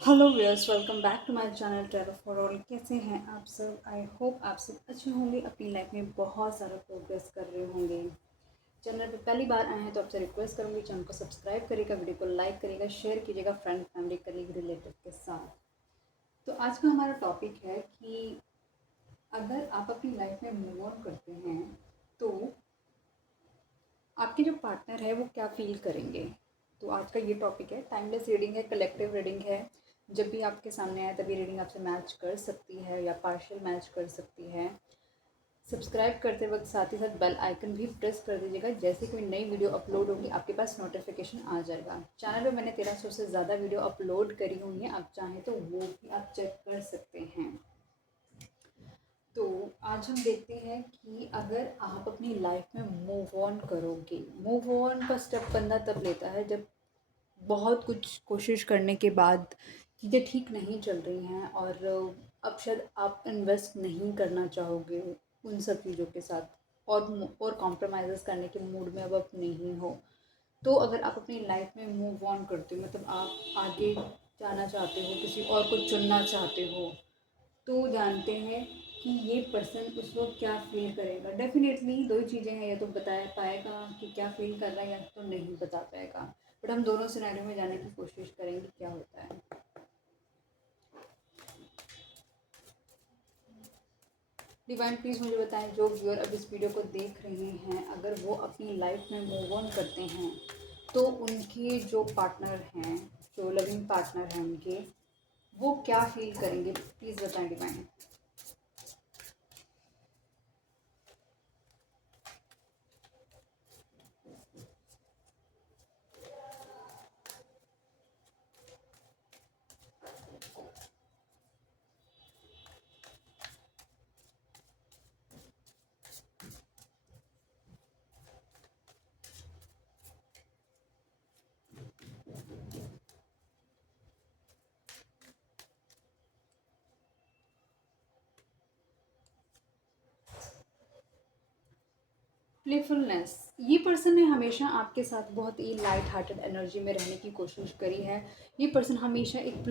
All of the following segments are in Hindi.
Hello viewers, welcome back to my channel travel for all. कैसे हैं आप सब? आई होप आप सब अच्छे होंगे, अपनी लाइफ में बहुत सारा प्रोग्रेस कर रहे होंगे। चैनल पे पहली बार आए हैं तो आपसे रिक्वेस्ट करूंगी, चैनल को सब्सक्राइब करिएगा, वीडियो को लाइक करिएगा, शेयर कीजिएगा फ्रेंड फैमिली कलीग रिलेटिव के साथ। तो आज का हमारा टॉपिक है कि अगर आप अपनी लाइफ में मूव ऑन करते हैं तो आपके जो पार्टनर है वो क्या फ़ील करेंगे। तो आज का ये टॉपिक है, टाइमलेस रीडिंग है, कलेक्टिव रीडिंग है। जब भी आपके सामने आए तभी रीडिंग आपसे मैच कर सकती है या पार्शियल मैच कर सकती है। सब्सक्राइब करते वक्त साथ ही साथ बेल आइकन भी प्रेस कर दीजिएगा, जैसे कोई नई वीडियो अपलोड होगी आपके पास नोटिफिकेशन आ जाएगा। चैनल पे मैंने 1300 से ज़्यादा वीडियो अपलोड करी हुई हैं, आप चाहें तो वो भी आप चेक कर सकते हैं। तो आज हम देखते हैं कि अगर आप अपनी लाइफ में मूव ऑन करोगे, मूव ऑन का स्टेप बंदा तब लेता है जब बहुत कुछ कोशिश करने के बाद चीज़ें ठीक नहीं चल रही हैं और अब शायद आप इन्वेस्ट नहीं करना चाहोगे उन सब चीज़ों के साथ, और कॉम्प्रोमाइज़ करने के मूड में अब आप नहीं हो। तो अगर आप अपनी लाइफ में मूव ऑन करते हो, मतलब आप आगे जाना चाहते हो, किसी और को चुनना चाहते हो, तो जानते हैं कि ये पर्सन उस वक्त क्या फ़ील करेगा। डेफिनेटली दो ही चीज़ें हैं, या तो बता पाएगा कि क्या फ़ील कर रहा है या तो नहीं बता पाएगा। बट हम दोनों सिनेरियो में जाने की कोशिश करेंगे क्या होता है। डिवाइन प्लीज़ मुझे बताएं, जो व्यूअर अब इस वीडियो को देख रहे हैं, अगर वो अपनी लाइफ में मूव ऑन करते हैं तो उनके जो पार्टनर हैं, जो लविंग पार्टनर हैं उनके, वो क्या फ़ील करेंगे। प्लीज़ बताएं डिवाइन। प्लेफुलनेस, ये पर्सन ने हमेशा आपके साथ बहुत ही लाइट हार्टेड एनर्जी में रहने की कोशिश करी है। ये पर्सन हमेशा एक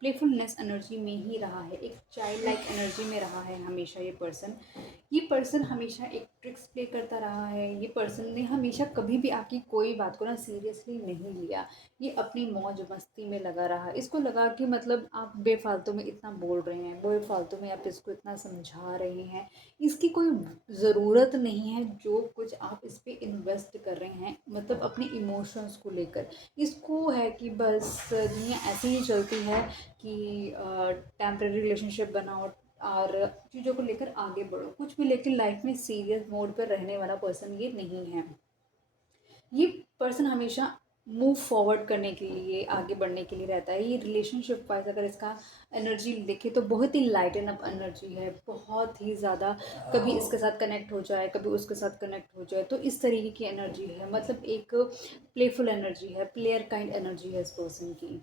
प्लेफुलनेस एनर्जी में ही रहा है, एक चाइल्ड लाइक एनर्जी में रहा है हमेशा। ये पर्सन हमेशा एक ट्रिक्स प्ले करता रहा है। ये पर्सन ने हमेशा कभी भी आपकी कोई बात को ना सीरियसली नहीं लिया। ये अपनी मौज मस्ती में लगा रहा। इसको लगा कि मतलब आप बेफालतू में इतना बोल रहे हैं, बेफालतू में आप इसको इतना समझा रहे हैं, इसकी कोई ज़रूरत नहीं है जो कुछ आप इस पे इन्वेस्ट कर रहे हैं, मतलब अपने इमोशंस को लेकर। इसको है कि बस दुनिया ऐसे ही चलती है कि टेम्परेरी रिलेशनशिप बनाओ और चीज़ों को लेकर आगे बढ़ो कुछ भी, लेकिन लाइफ में सीरियस मोड पर रहने वाला पर्सन ये नहीं है। ये पर्सन हमेशा मूव फॉरवर्ड करने के लिए, आगे बढ़ने के लिए रहता है। ये रिलेशनशिप वाइज अगर इसका एनर्जी देखें तो बहुत ही लाइटन अप एनर्जी है, बहुत ही ज़्यादा। कभी इसके साथ कनेक्ट हो जाए, कभी उसके साथ कनेक्ट हो जाए, तो इस तरीके की एनर्जी है। मतलब एक प्लेफुल एनर्जी है, प्लेयर काइंड एनर्जी है इस पर्सन की।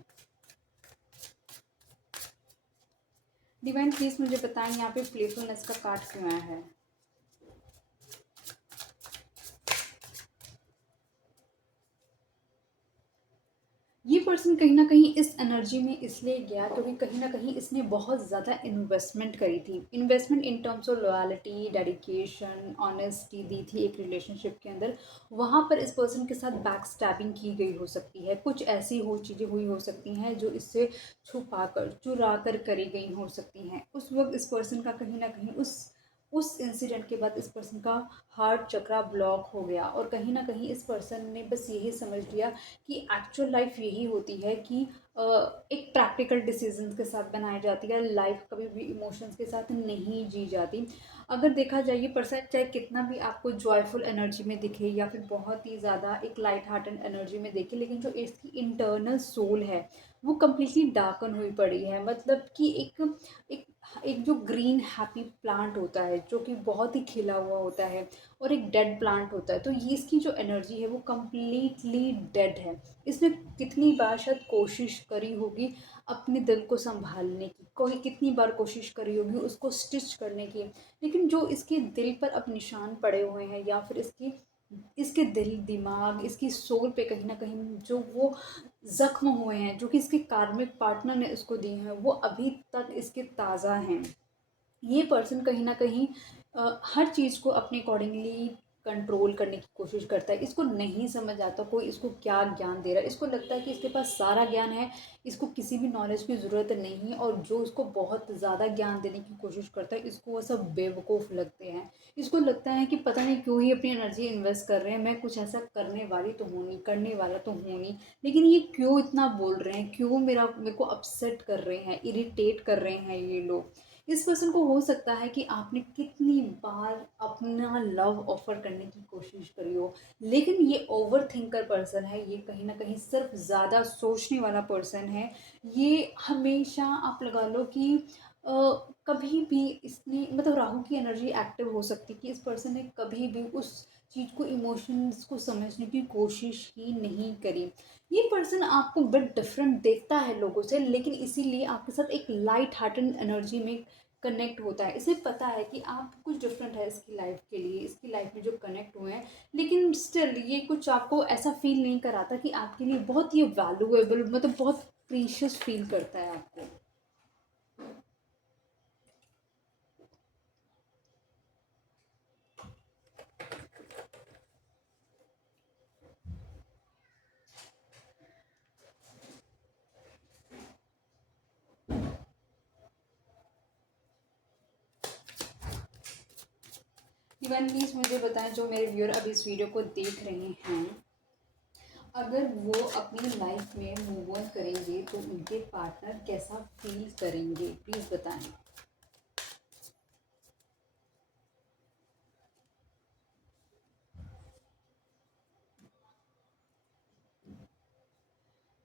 डिवाइन प्लीज़ मुझे बताएं, यहाँ पे प्लेफुलनेस का कार्ड क्यों आया है। ये पर्सन कहीं न कहीं इस एनर्जी में इसलिए गया क्योंकि कहीं न कहीं इसने बहुत ज़्यादा इन्वेस्टमेंट करी थी। Investment in terms of loyalty, dedication, honesty दी थी एक रिलेशनशिप के अंदर। वहाँ पर इस पर्सन के साथ बैक स्टैबिंग की गई हो सकती है। कुछ ऐसी चीज़ें हुई हो सकती हैं जो इससे छुपा कर, चुरा कर करी गई हो सकती हैं। उस वक़्त इस पर्सन का कहीं न कहीं उस इंसिडेंट के बाद इस पर्सन का हार्ट चक्रा ब्लॉक हो गया, और कहीं न कहीं इस पर्सन ने बस यही समझ लिया कि एक्चुअल लाइफ यही होती है कि एक प्रैक्टिकल डिसीजंस के साथ बनाई जाती है। लाइफ कभी भी इमोशंस के साथ नहीं जी जाती। अगर देखा जाए, ये पर्सन चाहे कितना भी आपको जॉयफुल एनर्जी में दिखे या फिर बहुत ही ज़्यादा एक लाइट हार्टेड एनर्जी में दिखे, लेकिन जो इसकी इंटरनल सोल है वो कम्प्लीटली डार्कन हुई पड़ी है। मतलब कि एक एक जो ग्रीन हैप्पी प्लांट होता है जो कि बहुत ही खिला हुआ होता है, और एक डेड प्लांट होता है, तो ये इसकी जो एनर्जी है वो कम्प्लीटली डेड है। इसने कितनी बार शायद कोशिश करी होगी अपने दिल को संभालने की, कोई कितनी बार कोशिश करी होगी उसको स्टिच करने की, लेकिन जो इसके दिल पर अब निशान पड़े हुए हैं, या फिर इसके दिल दिमाग, इसकी सोल पे कहीं ना कहीं जो वो ज़ख्म हुए हैं, जो कि इसके कार्मिक पार्टनर ने इसको दिए हैं, वो अभी तक इसके ताज़ा हैं। ये पर्सन कहीं न कहीं हर चीज़ को अपने अकॉर्डिंगली कंट्रोल करने की कोशिश करता है। इसको नहीं समझ आता कोई इसको क्या ज्ञान दे रहा है। इसको लगता है कि इसके पास सारा ज्ञान है, इसको किसी भी नॉलेज की ज़रूरत नहीं है, और जो इसको बहुत ज़्यादा ज्ञान देने की कोशिश करता है, इसको वो सब बेवकूफ़ लगते हैं। इसको लगता है कि पता नहीं क्यों ही अपनी एनर्जी इन्वेस्ट कर रहे हैं, मैं कुछ ऐसा करने वाली तो हूँ नहीं, करने वाला तो हूँ नहीं, लेकिन ये क्यों इतना बोल रहे हैं, क्यों मेरे को अपसेट कर रहे हैं, इरिटेट कर रहे हैं ये लोग। इस पर्सन को हो सकता है कि आपने कितनी बार अपना लव ऑफर करने की कोशिश करी हो, लेकिन ये ओवर थिंकर पर्सन है, ये कहीं ना कहीं सिर्फ ज़्यादा सोचने वाला पर्सन है। ये हमेशा आप लगा लो कि अ, कभी भी इसने मतलब राहु की एनर्जी एक्टिव हो सकती है कि इस पर्सन ने कभी भी उस चीज़ को, इमोशंस को समझने की कोशिश ही नहीं करी। ये पर्सन आपको बिट डिफरेंट देखता है लोगों से, लेकिन इसीलिए आपके साथ एक लाइट हार्टेड एनर्जी में कनेक्ट होता है। इसे पता है कि आप कुछ डिफरेंट है इसकी लाइफ के लिए, इसकी लाइफ में जो कनेक्ट हुए हैं, लेकिन स्टिल ये कुछ आपको ऐसा फील नहीं कराता कि आपके लिए बहुत ही वैल्यूएबल, मतलब बहुत प्रीशियस फील करता है आपको। इवन प्लीज़ मुझे बताएं, जो मेरे व्यूअर अभी इस वीडियो को देख रहे हैं, अगर वो अपनी लाइफ में मूव ऑन करेंगे तो उनके पार्टनर कैसा फील करेंगे, प्लीज़ बताएं।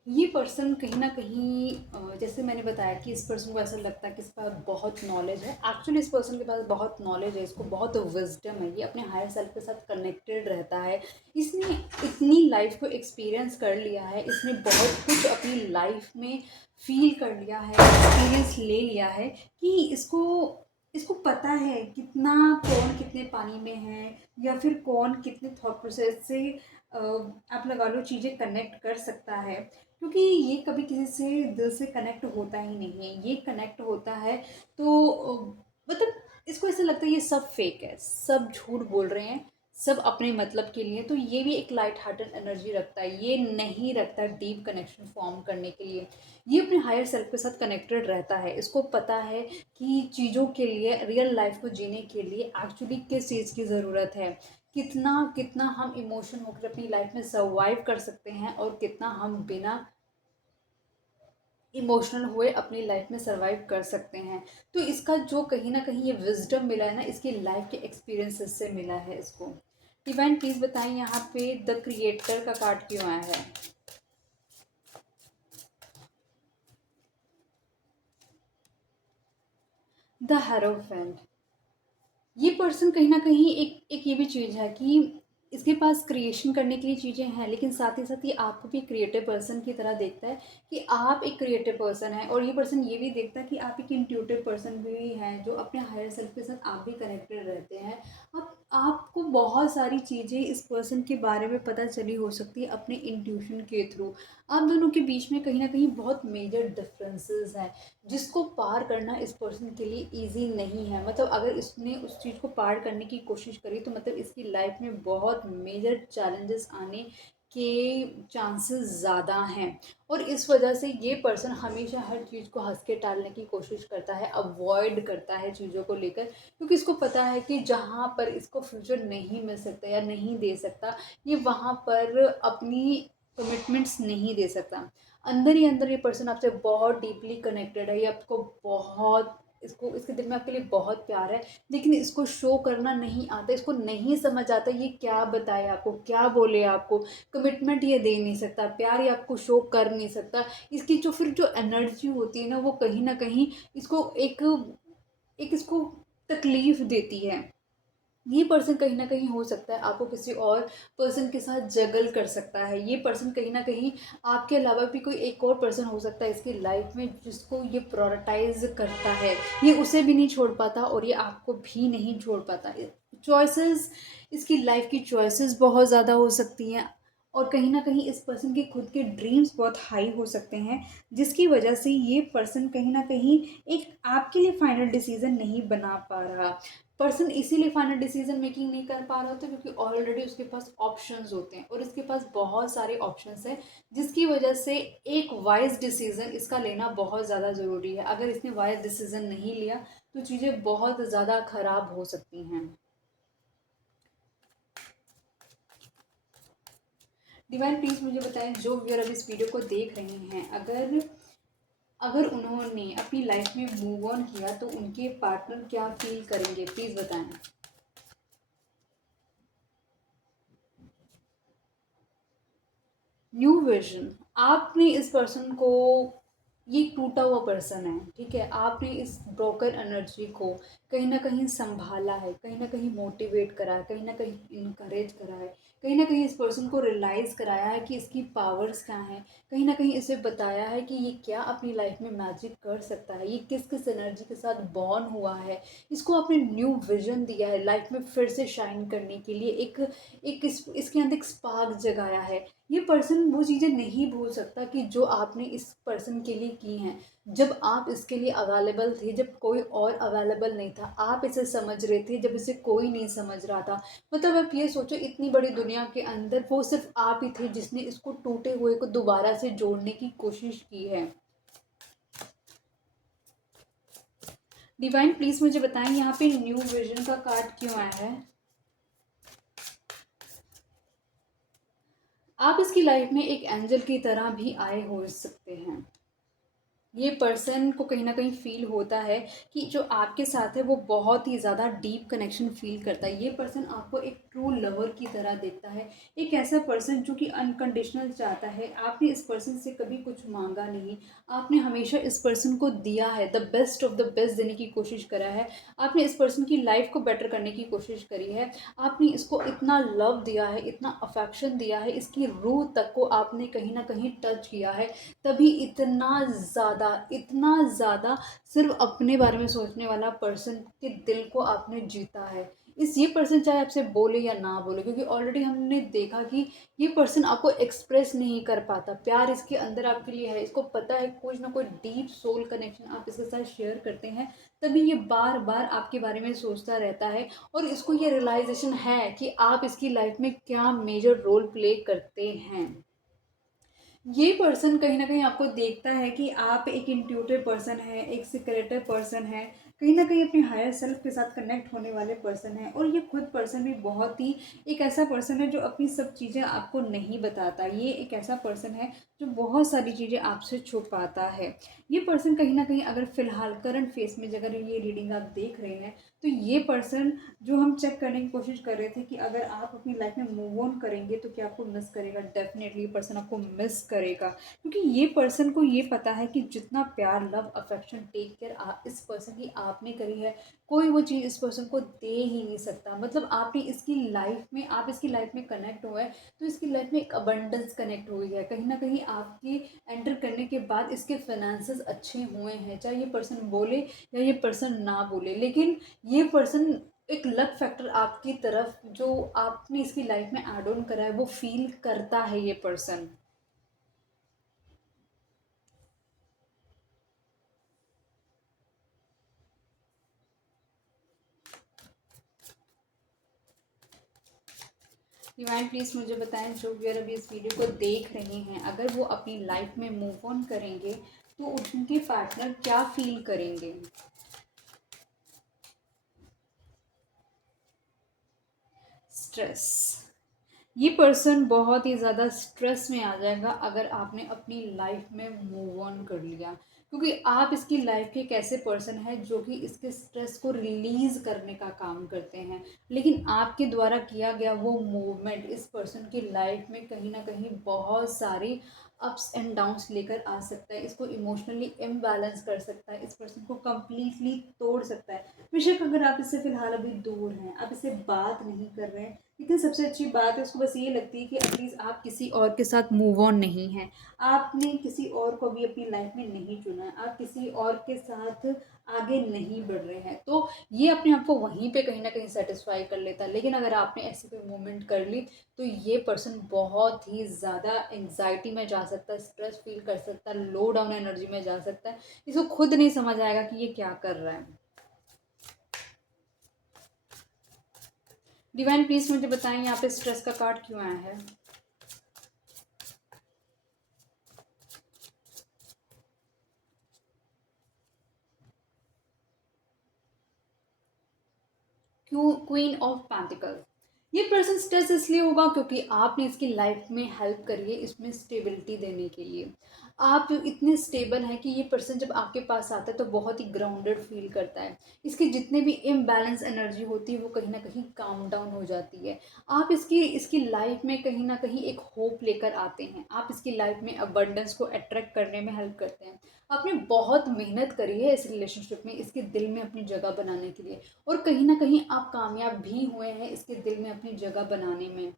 ये पर्सन कहीं न कहीं जैसे मैंने बताया कि इस पर्सन को ऐसा लगता है कि इसके पास बहुत नॉलेज है। एक्चुअली इस पर्सन के पास बहुत नॉलेज है, इसको बहुत विज़डम है, ये अपने हायर सेल्फ के साथ कनेक्टेड रहता है। इसने इतनी लाइफ़ को एक्सपीरियंस कर लिया है, इसने बहुत कुछ अपनी लाइफ़ में फ़ील कर लिया है, एक्सपीरियंस ले लिया है कि इसको इसको पता है कितना कौन कितने पानी में है, या फिर कौन कितने थॉट प्रोसेस से आप लगा लो चीज़ें कनेक्ट कर सकता है। क्योंकि ये कभी किसी से दिल से कनेक्ट होता ही नहीं है, ये कनेक्ट होता है तो मतलब इसको ऐसा लगता है ये सब फेक है, सब झूठ बोल रहे हैं, सब अपने मतलब के लिए। तो ये भी एक लाइट हार्टेड एनर्जी रखता है, ये नहीं रखता डीप कनेक्शन फॉर्म करने के लिए। ये अपने हायर सेल्फ के साथ कनेक्टेड रहता है, इसको पता है कि चीज़ों के लिए, रियल लाइफ को जीने के लिए एक्चुअली किस चीज़ की ज़रूरत है, कितना कितना हम इमोशन होकर अपनी लाइफ में सर्वाइव कर सकते हैं, और कितना हम बिना इमोशनल हुए अपनी लाइफ में सर्वाइव कर सकते हैं। तो इसका जो कहीं ना कहीं ये विजडम मिला है ना, इसकी लाइफ के एक्सपीरियंसेस से मिला है इसको। डिवाइन प्लीज बताएं यहाँ पे द क्रिएटर का कार्ड क्यों आया है। The hierophant. ये पर्सन कहीं ना कहीं एक एक ये भी चीज़ है कि इसके पास क्रिएशन करने के लिए चीज़ें हैं, लेकिन साथ ही साथ ये आपको भी क्रिएटिव पर्सन की तरह देखता है कि आप एक क्रिएटिव पर्सन है, और ये पर्सन ये भी देखता है कि आप एक इंट्यूटिव पर्सन भी हैं, जो अपने हायर सेल्फ के साथ आप भी कनेक्टेड रहते हैं। आपको बहुत सारी चीज़ें इस पर्सन के बारे में पता चली हो सकती है अपने इंट्यूशन के थ्रू। आप दोनों के बीच में कहीं ना कहीं बहुत मेजर डिफरेंसेस हैं, जिसको पार करना इस पर्सन के लिए ईज़ी नहीं है। मतलब अगर इसने उस चीज़ को पार करने की कोशिश करी, तो मतलब इसकी लाइफ में बहुत मेजर चैलेंजेस आने के चांसेस ज़्यादा हैं। और इस वजह से ये पर्सन हमेशा हर चीज़ को हंस के टालने की कोशिश करता है, अवॉइड करता है चीज़ों को लेकर, क्योंकि इसको पता है कि जहाँ पर इसको फ्यूचर नहीं मिल सकता या नहीं दे सकता, ये वहाँ पर अपनी कमिटमेंट्स नहीं दे सकता। अंदर ही अंदर ये पर्सन आपसे बहुत डीपली कनेक्टेड है, ये आपको बहुत, इसको इसके दिल में आपके लिए बहुत प्यार है, लेकिन इसको शो करना नहीं आता, इसको नहीं समझ आता ये क्या बताए आपको, क्या बोले आपको। कमिटमेंट ये दे नहीं सकता, प्यार ये आपको शो कर नहीं सकता। इसकी जो फिर जो एनर्जी होती है ना, वो कहीं ना कहीं इसको एक एक इसको तकलीफ देती है। ये पर्सन कहीं न कहीं हो सकता है आपको किसी और पर्सन के साथ जगल कर सकता है। ये पर्सन कहीं न कहीं आपके अलावा भी कोई एक और पर्सन हो सकता है इसकी लाइफ में, जिसको ये प्रायोरिटाइज़ करता है। ये उसे भी नहीं छोड़ पाता, और ये आपको भी नहीं छोड़ पाता। चॉइसेस, इसकी लाइफ की चॉइसेस बहुत ज़्यादा हो सकती हैं, और कहीं न कहीं इस पर्सन के खुद के ड्रीम्स बहुत हाई हो सकते हैं, जिसकी वजह से ये पर्सन कहीं न कहीं एक आपके लिए फाइनल डिसीज़न नहीं बना पा रहा। पर्सन इसीलिए फाइनल डिसीज़न मेकिंग नहीं कर पा रहा होता क्योंकि ऑलरेडी उसके पास ऑप्शंस होते हैं और इसके पास बहुत सारे ऑप्शंस हैं, जिसकी वजह से एक वाइज़ डिसीज़न इसका लेना बहुत ज़्यादा ज़रूरी है। अगर इसने वाइज़ डिसीज़न नहीं लिया, तो चीज़ें बहुत ज़्यादा खराब हो सकती हैं। डिवाइन प्लीज़ मुझे बताएं, जो व्यूअर अभी इस वीडियो को देख रहे हैं, अगर अगर उन्होंने अपनी लाइफ में मूव ऑन किया तो उनके पार्टनर क्या फील करेंगे, प्लीज़ बताएं। न्यू विजन, आपने इस पर्सन को, ये टूटा हुआ पर्सन है, ठीक है, आपने इस ब्रोकन एनर्जी को कहीं ना कहीं संभाला है, कहीं ना कहीं मोटिवेट करा है, कहीं ना कहीं इनकरेज करा है, कहीं ना कहीं इस पर्सन को रियलाइज़ कराया है कि इसकी पावर्स क्या हैं, कहीं ना कहीं इसे बताया है कि ये क्या अपनी लाइफ में मैजिक कर सकता है, ये किस किस एनर्जी के साथ बॉर्न हुआ है, इसको आपने न्यू विजन दिया है लाइफ में फिर से शाइन करने के लिए, एक एक इसके अंदर एक स्पार्क जगाया है। ये पर्सन वो चीज़ें नहीं भूल सकता कि जो आपने इस पर्सन के लिए की हैं। जब आप इसके लिए अवेलेबल थे, जब कोई और अवेलेबल नहीं था, आप इसे समझ रहे थे जब इसे कोई नहीं समझ रहा था। मतलब आप ये सोचो, इतनी बड़ी दुनिया के अंदर वो सिर्फ आप ही थे जिसने इसको टूटे हुए को दोबारा से जोड़ने की कोशिश की है। डिवाइन प्लीज मुझे बताएं, यहाँ पे न्यू विजन का कार्ड क्यों आया है। आप इसकी लाइफ में एक एंजल की तरह भी आए हो सकते हैं। ये पर्सन को कहीं न कहीं फ़ील होता है कि जो आपके साथ है वो बहुत ही ज़्यादा डीप कनेक्शन फ़ील करता है। ये पर्सन आपको एक ट्रू लवर की तरह देखता है। एक ऐसा पर्सन जो कि अनकंडीशनल चाहता है। आपने इस पर्सन से कभी कुछ माँगा नहीं। आपने हमेशा इस पर्सन को दिया है, the best of the best देने की कोशिश करा है। आपने इस पर्सन की लाइफ़ को बेटर करने की कोशिश करी है। आपने इसको इतना लव दिया है, इतना अफ़ेक्शन दिया है, इसकी रूह तक को आपने कहीं न कहीं टच किया है। तभी इतना ज़्यादा सिर्फ अपने बारे में सोचने वाला पर्सन के दिल को आपने जीता है। इस ये पर्सन चाहे आपसे बोले या ना बोले, क्योंकि ऑलरेडी हमने देखा कि ये पर्सन आपको एक्सप्रेस नहीं कर पाता, प्यार इसके अंदर आपके लिए है, इसको पता है कुछ ना कोई डीप सोल कनेक्शन आप इसके साथ शेयर करते हैं, तभी ये बार बार आपके बारे में सोचता रहता है और इसको ये रियलाइजेशन है कि आप इसकी लाइफ में क्या मेजर रोल प्ले करते हैं। ये पर्सन कहीं न कहीं आपको देखता है कि आप एक इंट्यूटिव पर्सन हैं, एक सिक्रेटिव पर्सन हैं, कहीं न कहीं अपने हायर सेल्फ के साथ कनेक्ट होने वाले पर्सन हैं, और ये खुद पर्सन भी बहुत ही एक ऐसा पर्सन है जो अपनी सब चीज़ें आपको नहीं बताता। ये एक ऐसा पर्सन है जो बहुत सारी चीज़ें आपसे छुपाता है। ये पर्सन कहीं न कहीं, अगर फ़िलहाल करंट फ़ेज़ में अगर ये रीडिंग आप देख रहे हैं, तो ये पर्सन जो हम चेक करने की कोशिश कर रहे थे कि अगर आप अपनी लाइफ में मूव ऑन करेंगे तो क्या आपको मिस करेगा, डेफिनेटली ये पर्सन आपको मिस करेगा, क्योंकि ये पर्सन को ये पता है कि जितना प्यार, लव, अफेक्शन, टेक केयर इस पर्सन की आपने करी है, कोई वो चीज़ इस पर्सन को दे ही नहीं सकता। मतलब आपने इसकी लाइफ में, आप इसकी लाइफ में कनेक्ट हुए हैं तो इसकी लाइफ में एक अबंडेंस कनेक्ट हुई है, कहीं ना कहीं आपके एंटर करने के बाद इसके फाइनेंसेस अच्छे हुए हैं, चाहे ये पर्सन बोले या ये पर्सन ना बोले, लेकिन ये पर्सन एक लक फैक्टर आपकी तरफ जो आपने इसकी लाइफ में ऐड ऑन करा है वो फील करता है ये पर्सन। डिवाइन प्लीज़ मुझे बताएं, जो व्यूअर अभी इस वीडियो को देख रहे हैं, अगर वो अपनी लाइफ में मूव ऑन करेंगे तो उनके पार्टनर क्या फील करेंगे। स्ट्रेस, ये पर्सन बहुत ही ज़्यादा स्ट्रेस में आ जाएगा अगर आपने अपनी लाइफ में मूव ऑन कर लिया, क्योंकि आप इसकी लाइफ के एक ऐसे पर्सन हैं जो कि इसके स्ट्रेस को रिलीज़ करने का काम करते हैं, लेकिन आपके द्वारा किया गया वो मूवमेंट इस पर्सन की लाइफ में कहीं ना कहीं बहुत सारी अप्स एंड डाउन्स लेकर आ सकता है, इसको इमोशनली इम्बैलेंस कर सकता है, इस पर्सन को कम्प्लीटली तोड़ सकता है। बेशक अगर आप इससे फ़िलहाल अभी दूर हैं, आप इससे बात नहीं कर रहे हैं, लेकिन सबसे अच्छी बात है उसको बस ये लगती है कि एटलीस्ट आप किसी और के साथ मूव ऑन नहीं हैं। आपने किसी और को भी अपनी लाइफ में नहीं चुना है, आप किसी और के साथ आगे नहीं बढ़ रहे हैं, तो ये अपने आप को वहीं पे कहीं न कहीं सैटिस्फाई कर लेता है। लेकिन अगर आपने ऐसी कोई मूवमेंट कर ली, तो ये पर्सन बहुत ही ज़्यादा एंग्ज़ायटी में जा सकता है, स्ट्रेस फ़ील कर सकता है, लो डाउन एनर्जी में जा सकता है। इसको खुद नहीं समझ आएगा कि ये क्या कर रहा है। डिवाइन प्लीज़ मुझे बताएँ यहाँ पे स्ट्रेस का कार्ड क्यों आया है? Queen of pentacles. ये पर्सन स्ट्रेस इसलिए होगा क्योंकि आपने इसकी लाइफ में हेल्प करी है इसमें स्टेबिलिटी देने के लिए। आप इतने स्टेबल हैं कि ये पर्सन जब आपके पास आता है तो बहुत ही ग्राउंडेड फील करता है। इसकी जितने भी इम्बैलेंस एनर्जी होती है वो कहीं ना कहीं काम डाउन हो जाती है। आप इसकी इसकी लाइफ में कहीं ना कहीं एक होप लेकर आते हैं। आप इसकी लाइफ में अबंडेंस को अट्रैक्ट करने में हेल्प करते हैं। आपने बहुत मेहनत करी है इस रिलेशनशिप में इसके दिल में अपनी जगह बनाने के लिए, और कहीं न कहीं आप कामयाब भी हुए हैं इसके दिल में अपनी जगह बनाने में।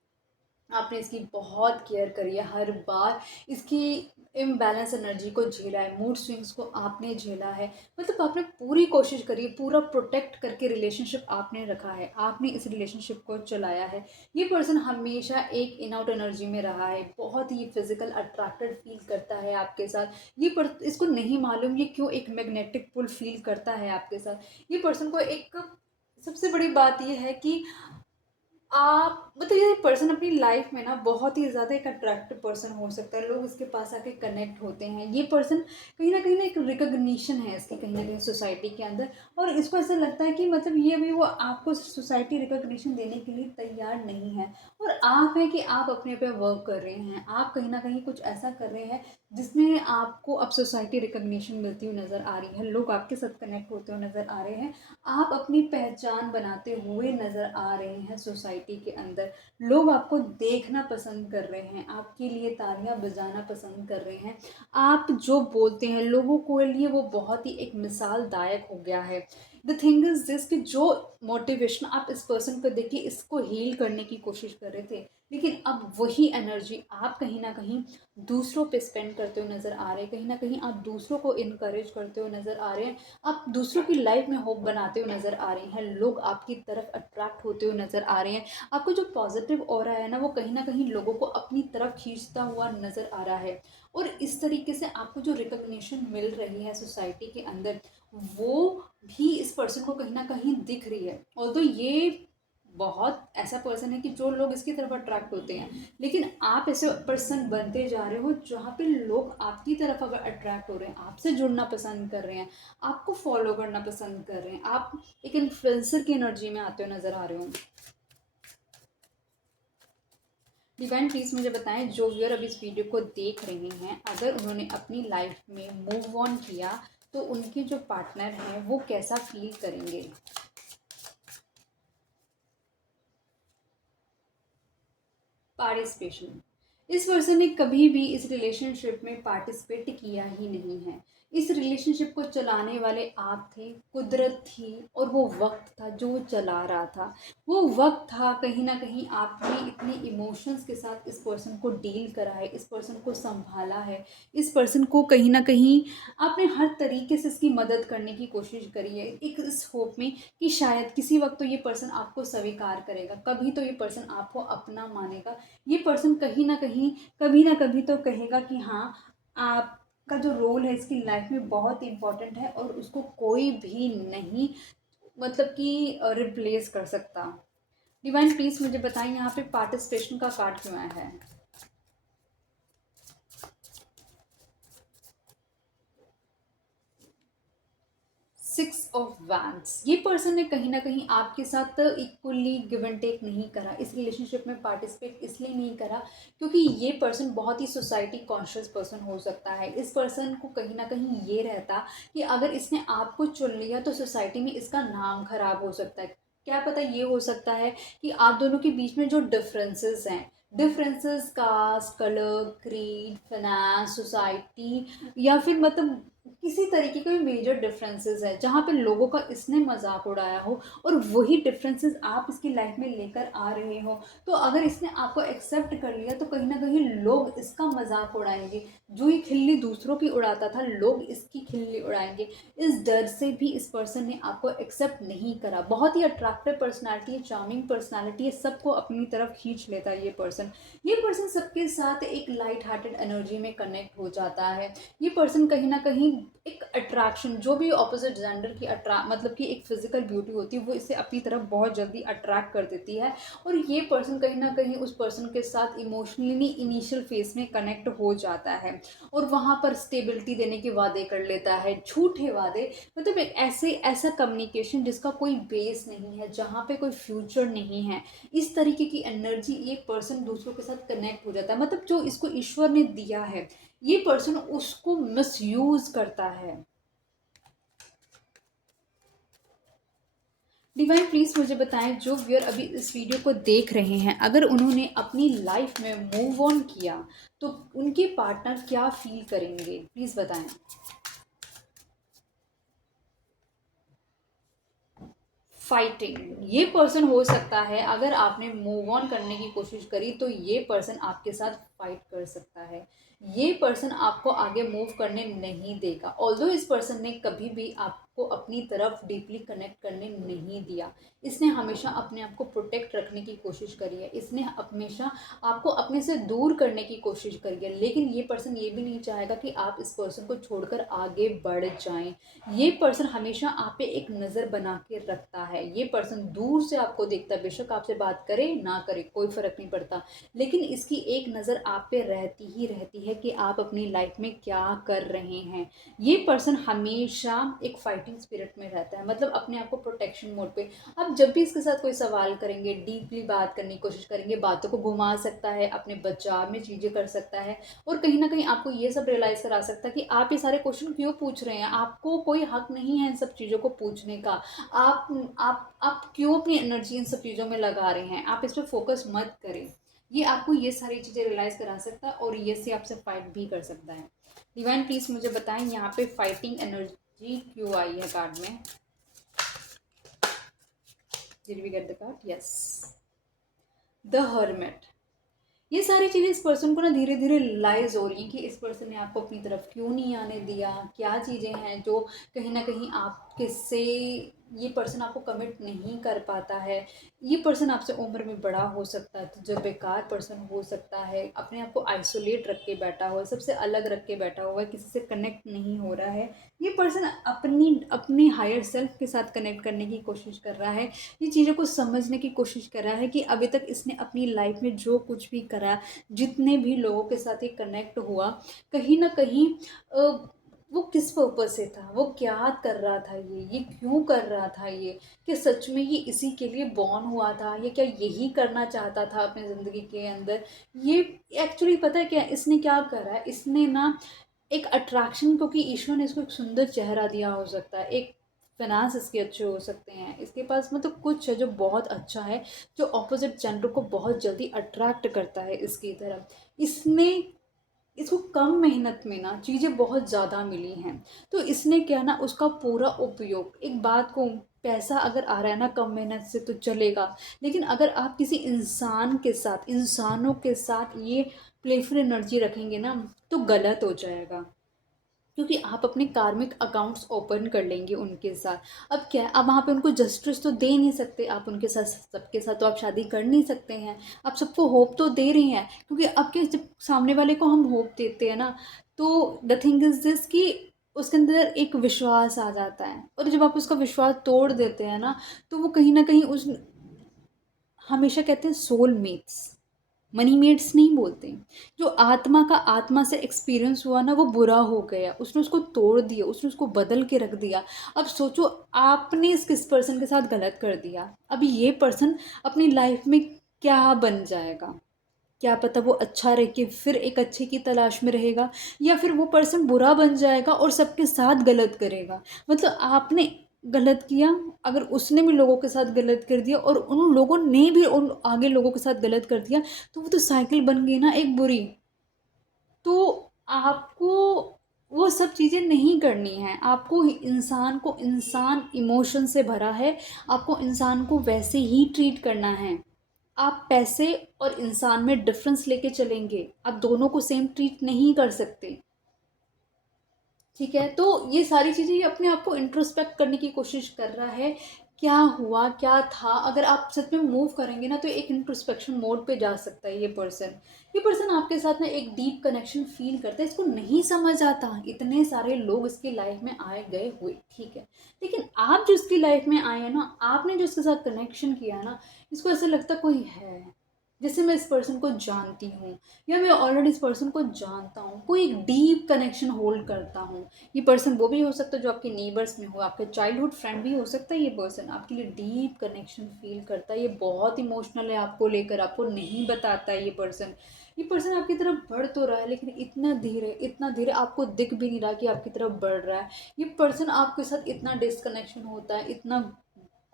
आपने इसकी बहुत केयर करी है, हर बार इसकी इम्बैलेंस एनर्जी को झेला है, मूड स्विंग्स को आपने झेला है। मतलब आपने पूरी कोशिश करी है, पूरा प्रोटेक्ट करके रिलेशनशिप आपने रखा है, आपने इस रिलेशनशिप को चलाया है। ये पर्सन हमेशा एक इन आउट एनर्जी में रहा है, बहुत ही फिज़िकल अट्रैक्टेड फ़ील करता है आपके साथ। इसको नहीं मालूम ये क्यों एक मैग्नेटिक पुल फ़ील करता है आपके साथ। ये पर्सन को एक सबसे बड़ी बात ये है कि आप मतलब ये पर्सन अपनी लाइफ में ना बहुत ही ज़्यादा एक अट्रैक्टिव पर्सन हो सकता है, लोग इसके पास आके कनेक्ट होते हैं। ये पर्सन कहीं ना एक रिकग्निशन है इसकी कहीं ना कहीं सोसाइटी के अंदर, और इसको ऐसा लगता है कि मतलब ये अभी वो आपको सोसाइटी रिकग्निशन देने के लिए तैयार नहीं है। और आप हैं कि आप अपने पे वर्क कर रहे हैं, आप कहीं ना कहीं कुछ ऐसा कर रहे हैं जिसमें आपको अब सोसाइटी रिकग्निशन मिलती हुई नज़र आ रही है, लोग आपके साथ कनेक्ट होते हुए नज़र आ रहे हैं। आप अपनी पहचान बनाते हुए नज़र आ रहे हैं सोसाइटी के अंदर। लोग आपको देखना पसंद कर रहे हैं, आपके लिए तालियां बजाना पसंद कर रहे हैं। आप जो बोलते हैं लोगों को लिए वो बहुत ही एक मिसालदायक हो गया है। द थिंग इज दिस कि जो मोटिवेशन आप इस पर्सन को देखिए इसको हील करने की कोशिश कर रहे थे, लेकिन अब वही एनर्जी आप कहीं ना कहीं दूसरों पे स्पेंड करते हुए नज़र आ रहे हैं, कहीं ना कहीं आप दूसरों को इनकरेज करते हुए नज़र आ रहे हैं, आप दूसरों की लाइफ में होप बनाते हुए नज़र आ रहे हैं, लोग आपकी तरफ अट्रैक्ट होते हुए नज़र आ रहे हैं। आपको जो पॉजिटिव ऑरा है ना वो कहीं ना कहीं लोगों को अपनी तरफ खींचता हुआ नज़र आ रहा है। और इस तरीके से आपको जो रिकग्निशन मिल रही है सोसाइटी के अंदर वो भी इस पर्सन को कहीं ना कहीं दिख रही है। ऑल्दो ये बहुत ऐसा पर्सन है कि जो लोग इसकी तरफ अट्रैक्ट होते हैं, लेकिन आप ऐसे पर्सन बनते जा रहे हो जहाँ पे लोग आपकी तरफ अगर अट्रैक्ट हो रहे हैं, आपसे जुड़ना पसंद कर रहे हैं, आपको फॉलो करना पसंद कर रहे हैं, आप एक इन्फ्लुएंसर की एनर्जी में आते हुए नजर आ रहे हो। डिवाइन प्लीज़ मुझे बताएं जो व्यूअर अभी इस वीडियो को देख रहे हैं, अगर उन्होंने अपनी लाइफ में मूव ऑन किया तो उनके जो पार्टनर हैं वो कैसा फील करेंगे। पार्टिसिपेशन। इस पर्सन ने कभी भी इस रिलेशनशिप में पार्टिसिपेट किया ही नहीं है। इस रिलेशनशिप को चलाने वाले आप थे, कुदरत थी, और वो वक्त था जो वो चला रहा था। वो वक्त था कहीं ना कहीं आपने इतने इमोशंस के साथ इस पर्सन को डील करा है, इस पर्सन को संभाला है, इस पर्सन को कहीं ना कहीं आपने हर तरीके से इसकी मदद करने की कोशिश करी है, एक इस होप में कि शायद किसी वक्त तो ये पर्सन आपको स्वीकार करेगा, कभी तो ये पर्सन आपको अपना मानेगा। ये पर्सन कहीं ना कहीं कभी ना कभी तो कहेगा कि हाँ, आपका जो रोल है इसकी लाइफ में बहुत इंपॉर्टेंट है और उसको कोई भी नहीं मतलब कि रिप्लेस कर सकता। डिवाइन प्लीज मुझे बताएं यहाँ पे पार्टिसिपेशन का कार्ड क्यों आया है। 6 ऑफ वैंड्स। ये पर्सन ने कहीं ना कहीं आपके साथ इक्वली गिव एंड टेक नहीं करा, इस रिलेशनशिप में पार्टिसिपेट इसलिए नहीं करा क्योंकि ये पर्सन बहुत ही सोसाइटी कॉन्शियस पर्सन हो सकता है। इस पर्सन को कहीं ना कहीं ये रहता कि अगर इसने आपको चुन लिया तो सोसाइटी में इसका नाम खराब हो सकता है। क्या पता ये हो सकता है कि आप दोनों के बीच में जो डिफरेंसेस हैं, differences caste, colour, creed, finance, society, या फिर मतलब किसी तरीके का भी मेजर डिफरेंसेस है जहाँ पे लोगों का इसने मजाक उड़ाया हो और वही डिफरेंसेस आप इसकी लाइफ में लेकर आ रहे हो, तो अगर इसने आपको एक्सेप्ट कर लिया तो कहीं ना कहीं लोग इसका मजाक उड़ाएंगे। जो ये खिल्ली दूसरों की उड़ाता था, लोग इसकी खिल्ली उड़ाएंगे। इस डर से भी इस पर्सन ने आपको एक्सेप्ट नहीं करा। बहुत ही अट्रैक्टिव पर्सनालिटी है, चार्मिंग पर्सनालिटी है, सबको अपनी तरफ खींच लेता है ये पर्सन सबके साथ एक लाइट हार्टेड एनर्जी में कनेक्ट हो जाता है। ये पर्सन कहीं ना कहीं एक अट्रैक्शन, जो भी ऑपोजिट जेंडर की मतलब कि एक फिजिकल ब्यूटी होती है वो इसे अपनी तरफ बहुत जल्दी अट्रैक्ट कर देती है। और ये पर्सन कहीं ना कहीं उस पर्सन के साथ इमोशनली इनिशियल फेज में कनेक्ट हो जाता है और वहाँ पर स्टेबिलिटी देने के वादे कर लेता है, झूठे वादे। मतलब एक ऐसा कम्युनिकेशन जिसका कोई बेस नहीं है, जहाँ पे कोई फ्यूचर नहीं है, इस तरीके की एनर्जी ये पर्सन दूसरों के साथ कनेक्ट हो जाता है। मतलब जो इसको ईश्वर ने दिया है, ये पर्सन उसको मिसयूज करता है। डिवाइन प्लीज मुझे बताएं, जो व्यूअर अभी इस वीडियो को देख रहे हैं, अगर उन्होंने अपनी लाइफ में मूव ऑन किया तो उनके पार्टनर क्या फील करेंगे, प्लीज बताएं। फाइटिंग, ये पर्सन हो सकता है, अगर आपने मूव ऑन करने की कोशिश करी तो ये पर्सन आपके साथ फाइट कर सकता है। ये पर्सन आपको आगे मूव करने नहीं देगा। ऑल्दो इस पर्सन ने कभी भी आपको अपनी तरफ डीपली कनेक्ट करने नहीं दिया। इसने हमेशा अपने आप को प्रोटेक्ट रखने की कोशिश करी है, इसने हमेशा आपको अपने से दूर करने की कोशिश करी है। लेकिन ये पर्सन ये भी नहीं चाहेगा कि आप इस पर्सन को छोड़कर आगे बढ़ जाएं। ये पर्सन हमेशा आप पे एक नज़र बना के रखता है। ये पर्सन दूर से आपको देखता है, बेशक आपसे बात करे ना करे कोई फ़र्क नहीं पड़ता, लेकिन इसकी एक नज़र आप पे रहती है कि आप अपनी लाइफ में क्या कर रहे हैं। ये पर्सन हमेशा एक फाइटिंग स्पिरिट में रहता है, मतलब अपने आप को प्रोटेक्शन मोड पे। अब जब भी इसके साथ कोई सवाल करेंगे, डीपली बात करने की कोशिश करेंगे, बातों को घुमा सकता है, अपने बचाव में चीज़ें कर सकता है और कहीं ना कहीं आपको ये सब रियलाइज़ करा सकता है कि आप ये सारे क्वेश्चन क्यों पूछ रहे हैं। आपको कोई हक नहीं है इन सब चीज़ों को पूछने का। आप क्यों अपनी एनर्जी इन सब चीज़ों में लगा रहे हैं, आप इस पर फोकस मत करें। ये आपको ये सारी चीज़ें रियलाइज़ करा सकता है और ये से आपसे फाइट भी कर सकता है। डिवाइन प्लीज़ मुझे बताएं, यहाँ पे फाइटिंग एनर्जी क्यों आई है कार्ड में। Did we get the card? Yes, the Hermit. ये सारी चीज़ें इस पर्सन को ना धीरे धीरे रियलाइज हो रही हैं कि इस पर्सन ने आपको अपनी तरफ क्यों नहीं आने दिया, क्या चीज़ें हैं जो कहीं ना कहीं आपके से ये पर्सन आपको कमिट नहीं कर पाता है। ये पर्सन आपसे उम्र में बड़ा हो सकता है, तो जब बेकार पर्सन हो सकता है, अपने आप को आइसोलेट रख के बैठा हुआ है, सबसे अलग रख के बैठा हुआ है, किसी से कनेक्ट नहीं हो रहा है। ये पर्सन अपनी हायर सेल्फ के साथ कनेक्ट करने की कोशिश कर रहा है, ये चीज़ों को समझने की कोशिश कर रहा है कि अभी तक इसने अपनी लाइफ में जो कुछ भी करा, जितने भी लोगों के साथ ये कनेक्ट हुआ, कहीं ना कहीं वो किस पर्पज से था, वो क्या कर रहा था, ये क्यों कर रहा था, ये कि सच में ये इसी के लिए बॉर्न हुआ था, ये क्या यही करना चाहता था अपनी ज़िंदगी के अंदर। ये एक्चुअली पता है क्या इसने क्या करा है, इसने ना एक अट्रैक्शन, क्योंकि ईश्वर ने इसको एक सुंदर चेहरा दिया हो सकता है, एक फिनांस इसके अच्छे हो सकते हैं, इसके पास मतलब कुछ है जो बहुत अच्छा है, जो ऑपोजिट जेंडर को बहुत जल्दी अट्रैक्ट करता है इसकी तरफ। इसने इसको कम मेहनत में ना चीज़ें बहुत ज़्यादा मिली हैं, तो इसने क्या ना उसका पूरा उपयोग, एक बात को, पैसा अगर आ रहा है ना कम मेहनत से तो चलेगा, लेकिन अगर आप किसी इंसान के साथ, इंसानों के साथ ये प्लेफुल एनर्जी रखेंगे ना तो गलत हो जाएगा, क्योंकि आप अपने कार्मिक अकाउंट्स ओपन कर लेंगे उनके साथ। अब क्या है, अब वहाँ पे उनको जस्टिस तो दे नहीं सकते आप उनके साथ, सबके साथ तो आप शादी कर नहीं सकते हैं। आप सबको होप तो दे रहे हैं, क्योंकि अब के जब सामने वाले को हम होप देते हैं ना, तो द थिंग इज दिस कि उसके अंदर एक विश्वास आ जाता है, और जब आप उसका विश्वास तोड़ देते हैं ना, तो वो कहीं ना कहीं उस, हमेशा कहते हैं सोल मेट्स, मनी मेट्स नहीं बोलते। जो आत्मा का आत्मा से एक्सपीरियंस हुआ ना वो बुरा हो गया, उसने उसको तोड़ दिया, उसने उसको बदल के रख दिया। अब सोचो आपने इस किस पर्सन के साथ गलत कर दिया, अभी ये पर्सन अपनी लाइफ में क्या बन जाएगा, क्या पता वो अच्छा रह के फिर एक अच्छे की तलाश में रहेगा, या फिर वो पर्सन बुरा बन जाएगा और सबके साथ गलत करेगा। मतलब आपने गलत किया, अगर उसने भी लोगों के साथ गलत कर दिया और उन लोगों ने भी उन आगे लोगों के साथ गलत कर दिया, तो वो तो साइकिल बन गई ना एक बुरी। तो आपको वो सब चीज़ें नहीं करनी है आपको। इंसान को इंसान इमोशन से भरा है, आपको इंसान को वैसे ही ट्रीट करना है। आप पैसे और इंसान में डिफरेंस लेके चलेंगे, आप दोनों को सेम ट्रीट नहीं कर सकते। ठीक है, तो ये सारी चीज़ें ये अपने आप को इंट्रोस्पेक्ट करने की कोशिश कर रहा है, क्या हुआ क्या था। अगर आप सच में मूव करेंगे ना तो एक इंट्रोस्पेक्शन मोड पे जा सकता है ये पर्सन आपके साथ ना एक डीप कनेक्शन फील करता है। इसको नहीं समझ आता, इतने सारे लोग इसकी लाइफ में आए गए हुए, ठीक है, लेकिन आप जो इसकी लाइफ में आए हैं ना, आपने जो इसके साथ कनेक्शन किया ना, इसको ऐसा लगता कोई है, जैसे मैं इस पर्सन को जानती हूँ, या मैं ऑलरेडी इस पर्सन को जानता हूँ, कोई एक डीप कनेक्शन होल्ड करता हूँ। ये पर्सन वो भी हो सकता है जो आपके नेबर्स में हो, आपके चाइल्डहुड फ्रेंड भी हो सकता है। ये पर्सन आपके लिए डीप कनेक्शन फील करता है, ये बहुत इमोशनल है आपको लेकर, आपको नहीं बताता है। ये पर्सन आपकी तरफ बढ़ तो रहा है, लेकिन इतना धीरे आपको दिख भी नहीं रहा कि आपकी तरफ बढ़ रहा है। ये पर्सन आपके साथ इतना डिसकनेक्शन होता है, इतना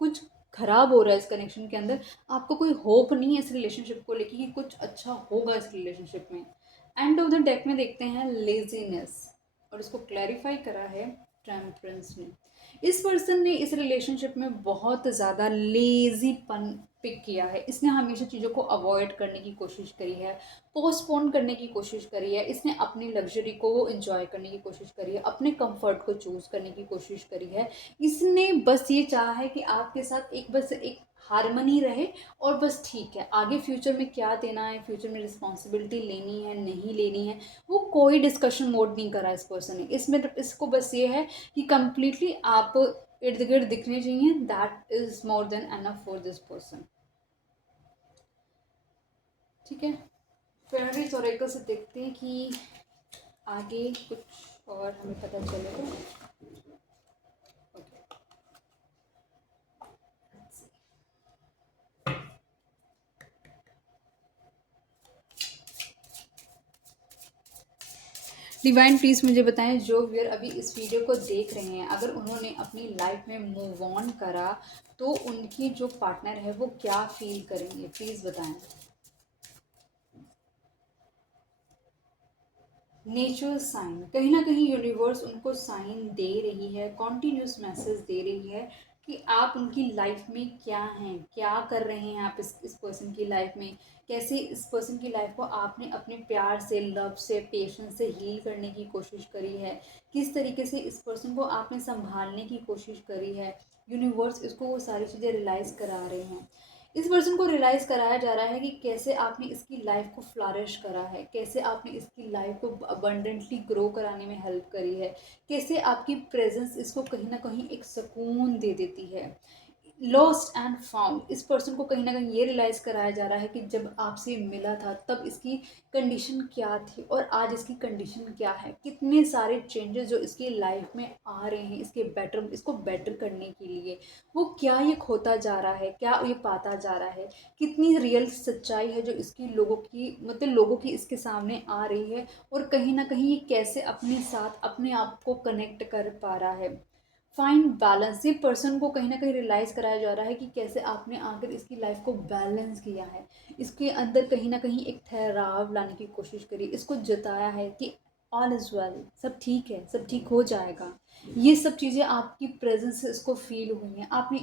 कुछ खराब हो रहा है इस कनेक्शन के अंदर, आपको कोई होप नहीं है इस रिलेशनशिप को लेके कि कुछ अच्छा होगा इस रिलेशनशिप में। एंड ऑफ द डेक में देखते हैं लेजीनेस, और इसको क्लैरिफाई करा है टेम्परेंस ने। इस पर्सन ने इस रिलेशनशिप में बहुत ज़्यादा लेजीपन पिक किया है। इसने हमेशा चीज़ों को अवॉइड करने की कोशिश करी है, पोस्टपोन करने की कोशिश करी है, इसने अपनी लग्जरी को एंजॉय करने की कोशिश करी है, अपने कंफर्ट को चूज़ करने की कोशिश करी है। इसने बस ये चाहा है कि आपके साथ एक हारमनी रहे, और बस ठीक है, आगे फ्यूचर में क्या देना है, फ्यूचर में रिस्पॉन्सिबिलिटी लेनी है नहीं लेनी है, वो कोई डिस्कशन मोड नहीं करा इस पर्सन ने। इसमें इसको बस ये है कि कंप्लीटली आप इर्द गिर्द दिखने चाहिए, that is more than enough for this person. ठीक है, फेनरिस और से देखते हैं कि आगे कुछ और हमें पता चलेगा। डिवाइन प्लीज़ मुझे बताएं, जो व्यूअर अभी इस वीडियो को देख रहे हैं, अगर उन्होंने अपनी लाइफ में मूव ऑन करा तो उनकी जो पार्टनर है वो क्या फील करेंगे, प्लीज़ बताएं। नेचर साइन, कहीं ना कहीं यूनिवर्स उनको साइन दे रही है, कॉन्टीन्यूस मैसेज दे रही है कि आप उनकी लाइफ में क्या हैं, क्या कर रहे हैं आप इस पर्सन की लाइफ में, कैसे इस पर्सन की लाइफ को आपने अपने प्यार से, लव से, पेशेंस से हील करने की कोशिश करी है, किस तरीके से इस पर्सन को आपने संभालने की कोशिश करी है। यूनिवर्स इसको वो सारी चीज़ें रियलाइज़ करा रहे हैं। इस पर्सन को रियलाइज़ कराया जा रहा है कि कैसे आपने इसकी लाइफ को फ्लरिश करा है, कैसे आपने इसकी लाइफ को अबंडेंटली ग्रो कराने में हेल्प करी है, कैसे आपकी प्रेजेंस इसको कहीं ना कहीं एक सुकून दे देती है। लॉस्ट एंड फाउंड, इस पर्सन को कहीं ना कहीं ये रियलाइज़ कराया जा रहा है कि जब आपसे मिला था तब इसकी कंडीशन क्या थी और आज इसकी कंडीशन क्या है, कितने सारे चेंजेस जो इसकी लाइफ में आ रहे हैं इसको बेटर करने के लिए, वो क्या ये खोता जा रहा है, क्या ये पाता जा रहा है, कितनी रियल सच्चाई है जो इसकी लोगों की इसके सामने आ रही है, और कहीं ना कहीं ये कैसे अपने साथ अपने आप को कनेक्ट कर पा रहा है। फाइंड बैलेंस, ये पर्सन को कहीं ना कहीं रियलाइज़ कराया जा रहा है कि कैसे आपने आकर इसकी लाइफ को बैलेंस किया है, इसके अंदर कहीं ना कहीं एक ठहराव लाने की कोशिश करी, इसको जताया है कि ऑल इज़ वेल, सब ठीक है, सब ठीक हो जाएगा। ये सब चीज़ें आपकी प्रेजेंस से इसको फील हुई हैं, आपने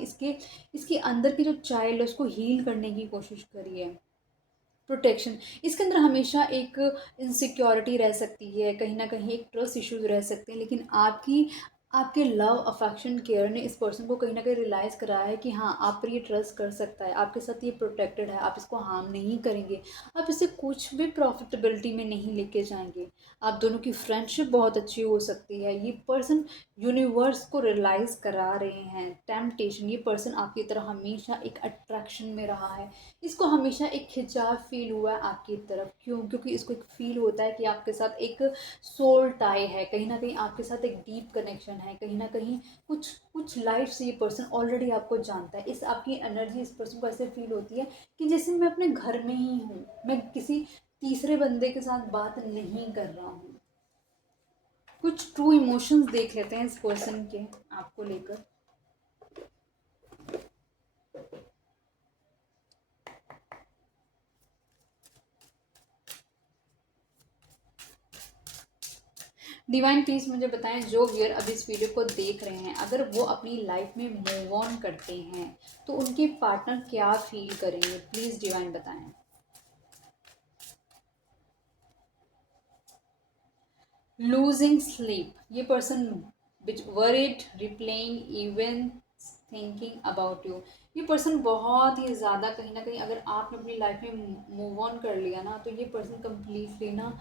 इसके अंदर की जो चाइल्ड है उसको हील करने की कोशिश करी है। प्रोटेक्शन, इसके अंदर हमेशा एक इनसिक्योरिटी रह सकती है, कहीं ना कहीं एक ट्रस्ट इश्यूज रह सकते हैं, लेकिन आपके लव अफेक्शन केयर ने इस पर्सन को कहीं ना कहीं रियलाइज़ कराया है कि हाँ, आप पर ये ट्रस्ट कर सकता है, आपके साथ ये प्रोटेक्टेड है, आप इसको हार्म नहीं करेंगे, आप इसे कुछ भी प्रॉफिटेबिलिटी में नहीं लेके जाएंगे। आप दोनों की फ्रेंडशिप बहुत अच्छी हो सकती है। ये पर्सन यूनिवर्स को रियलाइज़ करा रहे हैं टेम्पटेशन, ये पर्सन आपकी तरह हमेशा एक अट्रैक्शन में रहा है, इसको हमेशा एक खिंचाव फील हुआ है आपकी तरफ। क्यों? क्योंकि इसको एक फील होता है कि आपके साथ एक सोल टाई है, कहीं ना कहीं आपके साथ एक डीप कनेक्शन है, कहीं ना कहीं कुछ कुछ लाइफ से ये पर्सन ऑलरेडी आपको जानता है। इस आपकी एनर्जी इस पर्सन को ऐसे फील होती है कि जैसे मैं अपने घर में ही हूँ, मैं किसी तीसरे बंदे के साथ बात नहीं कर रहा हूँ। कुछ ट्रू इमोशंस देख लेते हैं इस पर्सन के आपको लेकर। डिवाइन प्लीज़ मुझे बताएं, जो व्यूअर अभी इस वीडियो को देख रहे हैं, अगर वो अपनी लाइफ में मूव ऑन करते हैं तो उनके पार्टनर क्या फील करेंगे, प्लीज़ डिवाइन बताएं। लूजिंग स्लीप, ये person worried, replaying events, thinking about you. ये पर्सन बहुत ही ज़्यादा कहीं ना कहीं, अगर आपने अपनी लाइफ में मूव ऑन कर लिया ना, तो ये पर्सन कंप्लीटली ना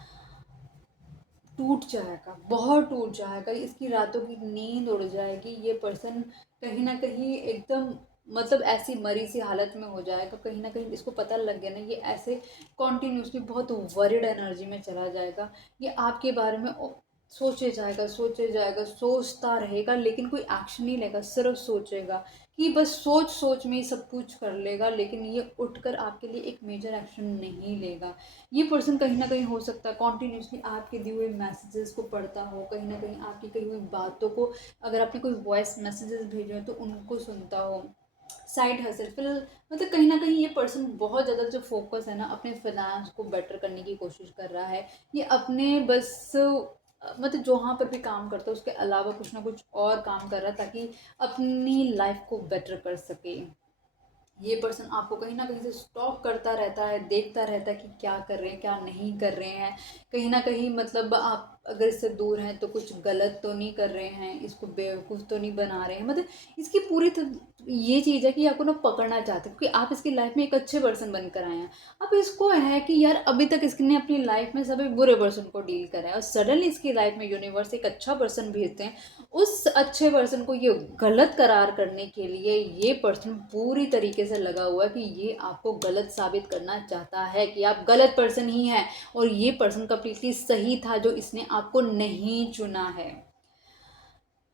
टूट जाएगा, बहुत टूट जाएगा, इसकी रातों की नींद उड़ जाएगी। ये पर्सन कहीं ना कहीं एकदम मतलब ऐसी मरी सी हालत में हो जाएगा, कहीं ना कहीं इसको पता लग गया ना, ये ऐसे कॉन्टिन्यूसली बहुत वरिड एनर्जी में चला जाएगा। ये आपके बारे में सोचे जाएगा, सोचे जाएगा, सोचता रहेगा, लेकिन कोई एक्शन नहीं लेगा, सिर्फ सोचेगा कि बस सोच सोच में ही सब कुछ कर लेगा, लेकिन ये उठकर आपके लिए एक मेजर एक्शन नहीं लेगा। ये पर्सन कहीं ना कहीं हो सकता है कॉन्टिन्यूसली आपके दिए हुए मैसेजेस को पढ़ता हो, कहीं ना कहीं आपकी कही हुई बातों को, अगर आपने कोई वॉइस मैसेजेस भेजे हो तो उनको सुनता हो। साइड हसल फिल मतलब कहीं ना कहीं ये पर्सन बहुत ज़्यादा जो फोकस है ना अपने फाइनेंस को बेटर करने की कोशिश कर रहा है। ये अपने बस मतलब जहाँ पर भी काम करता है उसके अलावा कुछ ना कुछ और काम कर रहा है ताकि अपनी लाइफ को बेटर कर सके। ये पर्सन आपको कहीं ना कहीं से स्टॉक करता रहता है, देखता रहता है कि क्या कर रहे हैं, क्या नहीं कर रहे हैं। कहीं ना कहीं मतलब आप अगर इससे दूर हैं तो कुछ गलत तो नहीं कर रहे हैं, इसको बेवकूफ़ तो नहीं बना रहे हैं, मतलब इसकी ये चीज़ है कि आपको ना पकड़ना चाहते हैं क्योंकि आप इसकी लाइफ में एक अच्छे पर्सन बनकर आए हैं। अब इसको है कि यार अभी तक इसने अपनी लाइफ में सभी बुरे पर्सन को डील करा है और सडनली इसकी लाइफ में यूनिवर्स एक अच्छा पर्सन भेजते हैं। उस अच्छे पर्सन को ये गलत करार करने के लिए ये पर्सन पूरी तरीके से लगा हुआ है कि ये आपको गलत साबित करना चाहता है कि आप गलत पर्सन ही हैं और ये पर्सन कंप्लीटली सही था जो इसने आपको नहीं चुना है।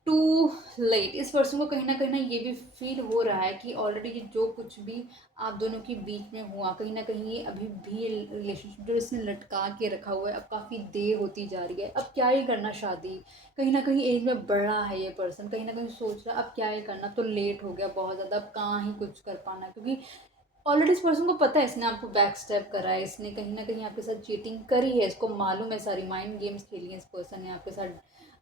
टू लेट, इस पर्सन को कहीं ना ये भी फील हो रहा है कि ऑलरेडी जो कुछ भी आप दोनों के बीच में हुआ, कहीं ना कहीं ये अभी भी रिलेशनशिप जो इसने लटका के रखा हुआ है, अब काफ़ी देर होती जा रही है, अब क्या ही करना शादी, कहीं ना कहीं एज में बढ़ा है ये पर्सन, कहीं ना कहीं सोच रहा है अब क्या ही करना, तो लेट हो गया बहुत ज़्यादा, अब कहाँ ही कुछ कर पाना, क्योंकि ऑलरेडी इस पर्सन को पता है इसने आपको बैक स्टेप करा है, इसने कहीं ना कहीं आपके साथ चीटिंग करी है, इसको मालूम है, सारी माइंड गेम्स खेली है इस पर्सन ने आपके साथ,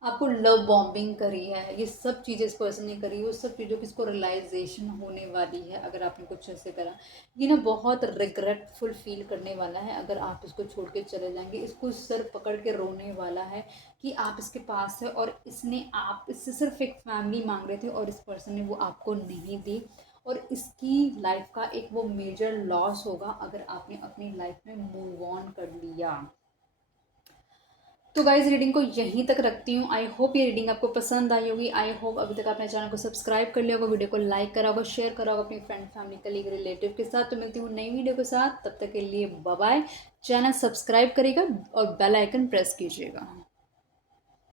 आपको लव बॉम्बिंग करी है, ये सब चीज़ें इस पर्सन ने करी है, उस सब चीज़ों की इसको रियलाइजेशन होने वाली है अगर आपने कुछ ऐसे करा। ये ना बहुत रिग्रेटफुल फील करने वाला है अगर आप इसको छोड़ के चले जाएंगे, इसको सर पकड़ के रोने वाला है कि आप इसके पास है और इसने आप इससे सिर्फ एक फैमिली मांग रहे थे और इस पर्सन ने वो आपको नहीं दी, और इसकी लाइफ का एक वो मेजर लॉस होगा अगर आपने अपनी लाइफ में मूव ऑन कर लिया। तो गाइज रीडिंग को यहीं तक रखती हूँ। आई होप ये रीडिंग आपको पसंद आई होगी। आई होप अभी तक आपने चैनल को सब्सक्राइब कर लिया होगा, वीडियो को लाइक करा होगा, शेयर करा होगा अपनी फ्रेंड फैमिली कलीग रिलेटिव के साथ। तो मिलती हूँ नई वीडियो के साथ, तब तक के लिए बाय बाय। चैनल सब्सक्राइब करेगा और बेल आइकन प्रेस कीजिएगा।